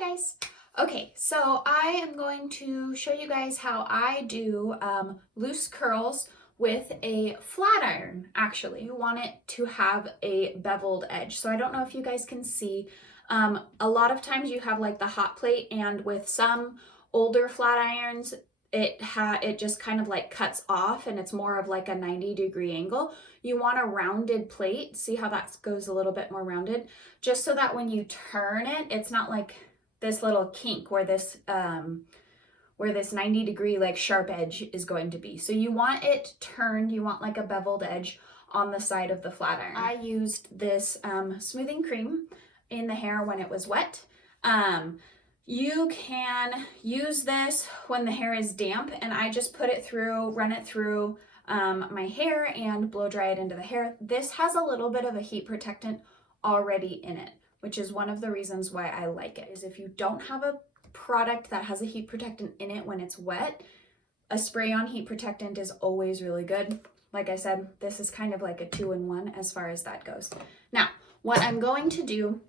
Hi guys. Okay, so I am going to show you guys how I do loose curls with a flat iron. Actually, you want it to have a beveled edge. So I don't know if you guys can see, a lot of times you have like the hot plate, and with some older flat irons, it just kind of like cuts off and it's more of like a 90-degree angle. You want a rounded plate. See how that goes a little bit more rounded, just so that when you turn it, it's not like this little kink where this 90-degree like sharp edge is going to be. So you want it turned, you want like a beveled edge on the side of the flat iron. I used this smoothing cream in the hair when it was wet. You can use this when the hair is damp, and I just put it through, run it through my hair and blow dry it into the hair. This has a little bit of a heat protectant already in it, which is one of the reasons why I like it. Is if you don't have a product that has a heat protectant in it when it's wet, a spray-on heat protectant is always really good. Like I said, this is kind of like a 2-in-1 as far as that goes. Now, what I'm going to do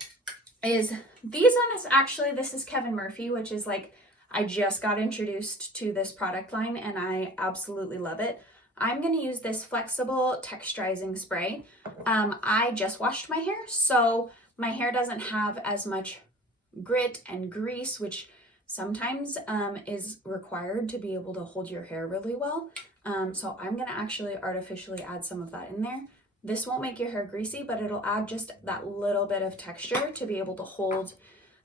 is, this is Kevin Murphy, which is like, I just got introduced to this product line and I absolutely love it. I'm going to use this flexible texturizing spray. I just washed my hair, so my hair doesn't have as much grit and grease, which sometimes is required to be able to hold your hair really well. So I'm going to actually artificially add some of that in there. This won't make your hair greasy, but it'll add just that little bit of texture to be able to hold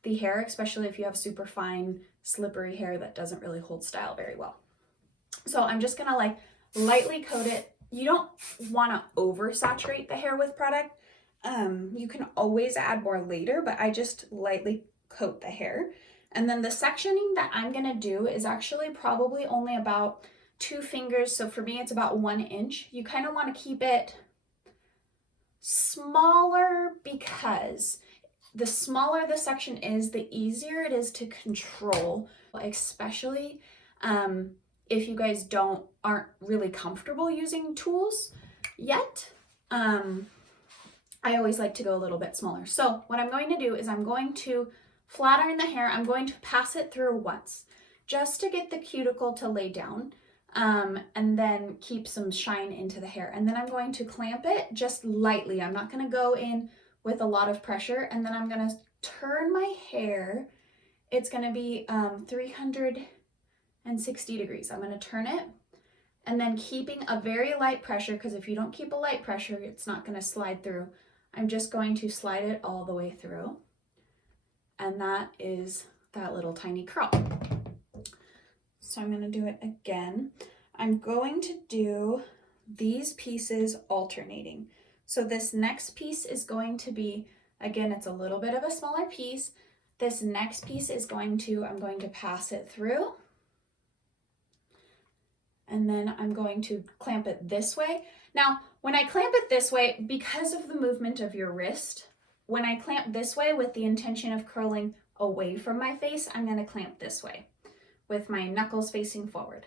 the hair, especially if you have super fine, slippery hair that doesn't really hold style very well. So I'm just gonna like lightly coat it. You don't want to oversaturate the hair with product. You can always add more later, but I just lightly coat the hair. And then the sectioning that I'm gonna do is actually probably only about 2 fingers. So for me, it's about 1 inch. You kind of want to keep it smaller, because the smaller the section is, the easier it is to control, especially if you guys aren't really comfortable using tools yet. I always like to go a little bit smaller. So what I'm going to do is I'm going to flat iron the hair. I'm going to pass it through once just to get the cuticle to lay down. And then keep some shine into the hair. And then I'm going to clamp it just lightly. I'm not going to go in with a lot of pressure. And then I'm going to turn my hair. It's going to be 360 degrees. I'm going to turn it, and then keeping a very light pressure, because if you don't keep a light pressure, it's not going to slide through. I'm just going to slide it all the way through. And that is that little tiny curl. So I'm going to do it again. I'm going to do these pieces alternating. So this next piece is going to be, again, it's a little bit of a smaller piece. This next piece is I'm going to pass it through. And then I'm going to clamp it this way. Now, when I clamp it this way, because of the movement of your wrist, when I clamp this way with the intention of curling away from my face, I'm going to clamp this way with my knuckles facing forward.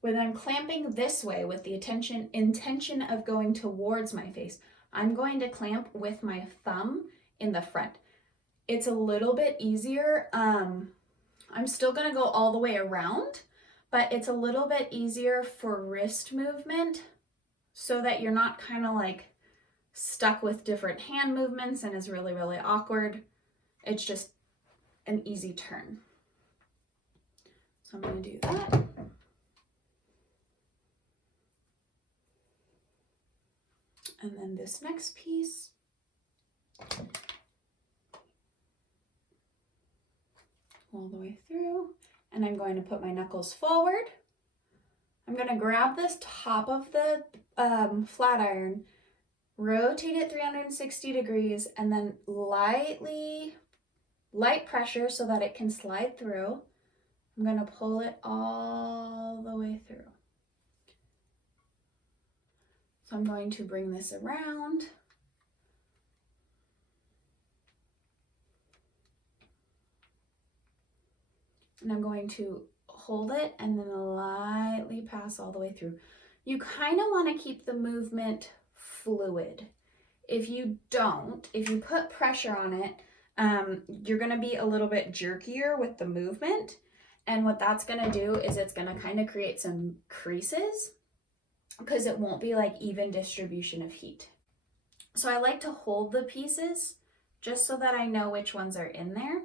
When I'm clamping this way with the intention of going towards my face, I'm going to clamp with my thumb in the front. It's a little bit easier. I'm still going to go all the way around, but it's a little bit easier for wrist movement so that you're not kind of like stuck with different hand movements and is really, really awkward. It's just an easy turn. So I'm going to do that. And then this next piece. All the way through. And I'm going to put my knuckles forward. I'm going to grab this top of the flat iron, rotate it 360 degrees, and then light pressure so that it can slide through. I'm going to pull it all the way through. So I'm going to bring this around. And I'm going to hold it and then lightly pass all the way through. You kind of want to keep the movement fluid. If you put pressure on it, you're gonna be a little bit jerkier with the movement. And what that's gonna do is it's gonna kind of create some creases because it won't be like even distribution of heat. So I like to hold the pieces just so that I know which ones are in there.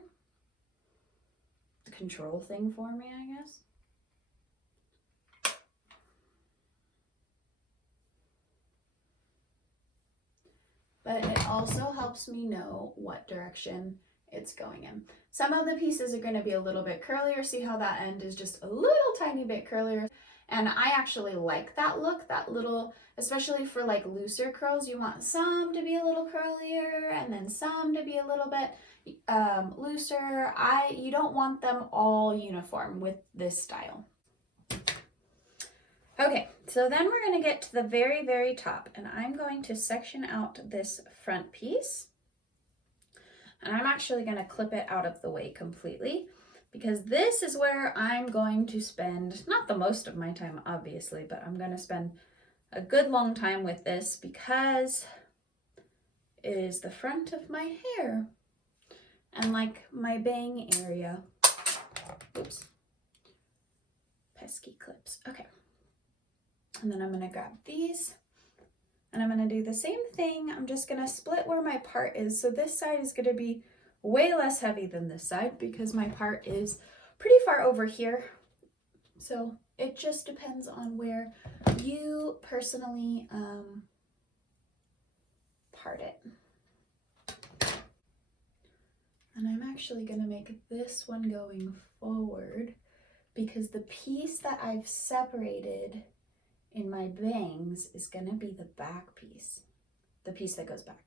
The control thing for me, I guess. But it also helps me know what direction it's going in. Some of the pieces are going to be a little bit curlier. See how that end is just a little tiny bit curlier. And I actually like that look, that little, especially for like looser curls, you want some to be a little curlier and then some to be a little bit looser. You don't want them all uniform with this style. Okay, so then we're going to get to the very, very top, and I'm going to section out this front piece. And I'm actually going to clip it out of the way completely, because this is where I'm going to spend, not the most of my time, obviously, but I'm going to spend a good long time with this because it is the front of my hair and like my bang area. Oops. Pesky clips. Okay. And then I'm going to grab these and I'm going to do the same thing. I'm just going to split where my part is. So this side is going to be way less heavy than this side because my part is pretty far over here. So it just depends on where you personally part it. And I'm actually going to make this one going forward because the piece that I've separated in my bangs is going to be the back piece, the piece that goes back.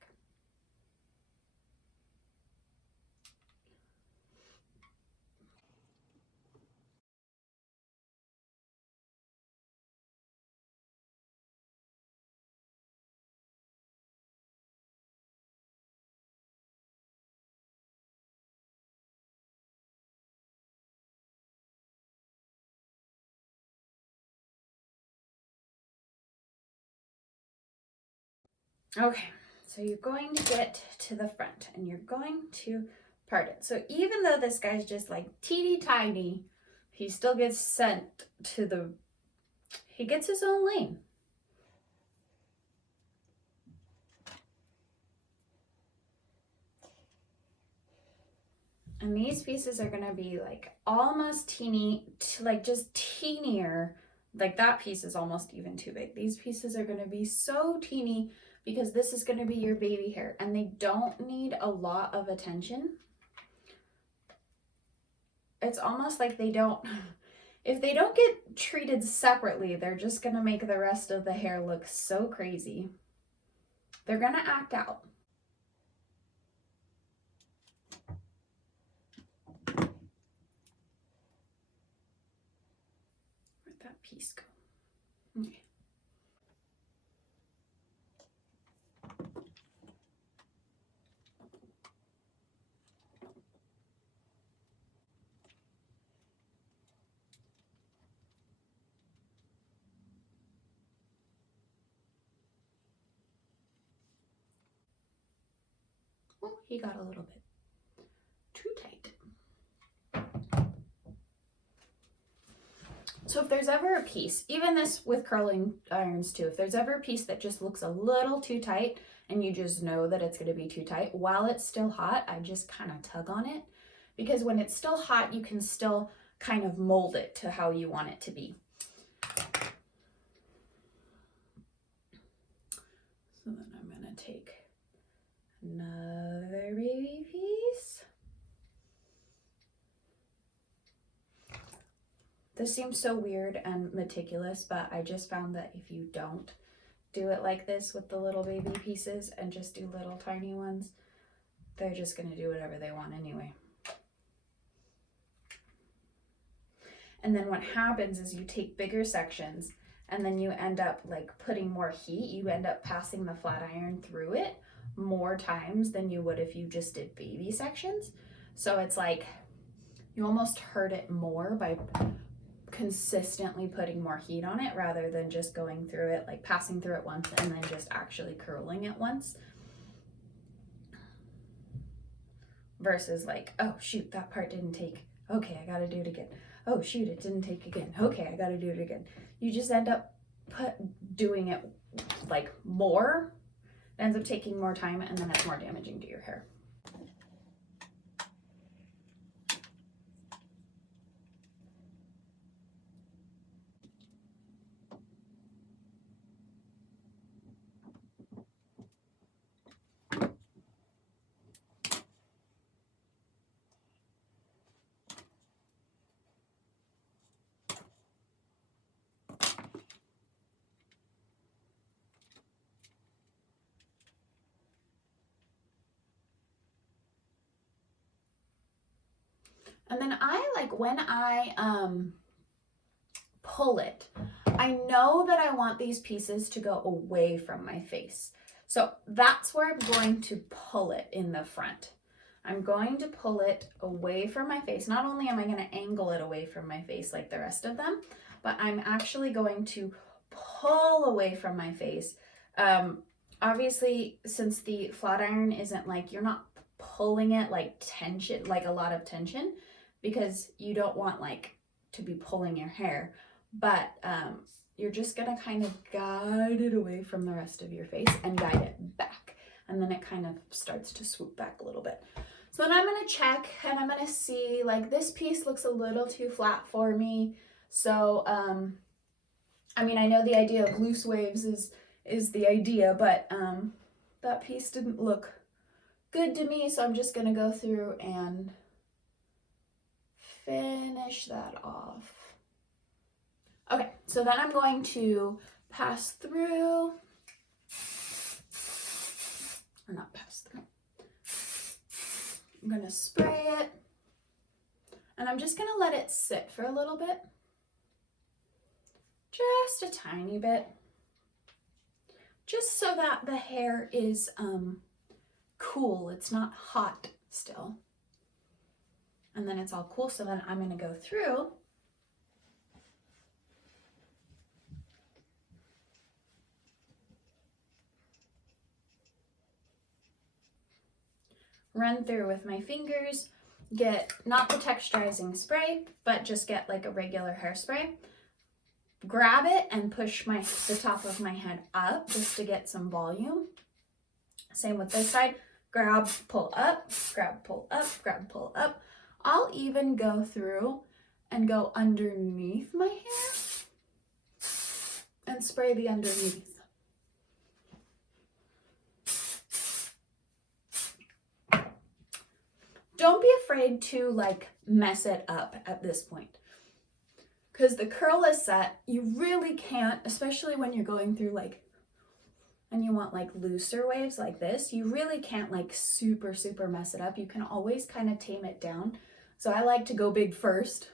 Okay, so you're going to get to the front and you're going to part it. So even though this guy's just like teeny tiny, he still gets sent to he gets his own lane. And these pieces are gonna be like almost teeny, like just teenier. Like that piece is almost even too big. These pieces are gonna be so teeny because this is gonna be your baby hair and they don't need a lot of attention. It's almost like they don't, if they don't get treated separately, they're just gonna make the rest of the hair look so crazy. They're gonna act out. Where'd that piece go? Okay. Oh, he got a little bit too tight. So if there's ever a piece, even this with curling irons too, if there's ever a piece that just looks a little too tight and you just know that it's going to be too tight, while it's still hot, I just kind of tug on it, because when it's still hot, you can still kind of mold it to how you want it to be. So then I'm going to take another baby piece. This seems so weird and meticulous, but I just found that if you don't do it like this with the little baby pieces and just do little tiny ones, they're just going to do whatever they want anyway. And then what happens is you take bigger sections and then you end up like putting more heat. You end up passing the flat iron through it more times than you would if you just did baby sections. So it's like you almost hurt it more by consistently putting more heat on it rather than just going through it, like passing through it once and then just actually curling it once. versus like, oh shoot, that part didn't take. Okay, I gotta do it again. Oh shoot, it didn't take again. Okay, I gotta do it again. You just end up doing it like more. It ends up taking more time, and then it's more damaging to your hair. And then when I pull it, I know that I want these pieces to go away from my face. So that's where I'm going to pull it in the front. I'm going to pull it away from my face. Not only am I going to angle it away from my face like the rest of them, but I'm actually going to pull away from my face. Obviously, since the flat iron isn't like, you're not pulling it like tension, like a lot of tension, because you don't want like to be pulling your hair, but you're just gonna kind of guide it away from the rest of your face and guide it back, and then it kind of starts to swoop back a little bit. So then I'm gonna check and I'm gonna see, like, this piece looks a little too flat for me. So I mean, I know the idea of loose waves is the idea, but that piece didn't look good to me, so I'm just gonna go through and finish that off. Okay, so then I'm going to pass through, or not pass through, I'm gonna spray it, and I'm just gonna let it sit for a little bit, just a tiny bit, just so that the hair is cool, it's not hot still. And then it's all cool, so then I'm gonna go through run through with my fingers, get not the texturizing spray, but just get like a regular hairspray, grab it and push the top of my head up just to get some volume. Same with this side, grab, pull up, grab, pull up, grab, pull up. I'll even go through and go underneath my hair and spray the underneath. Don't be afraid to like mess it up at this point, because the curl is set. You really can't, especially when you're going through like, and you want like looser waves like this, you really can't like super mess it up. You can always kind of tame it down. So I like to go big first.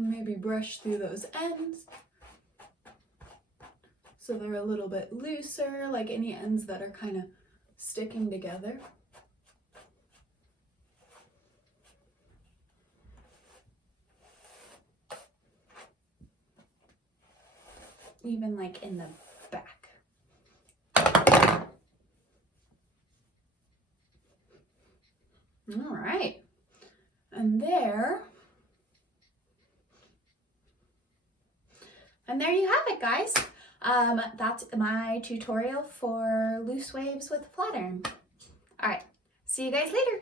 Maybe brush through those ends so they're a little bit looser, like any ends that are kind of sticking together. Even like in the back. All right, and there you have it, guys. That's my tutorial for loose waves with flat iron. All right, see you guys later.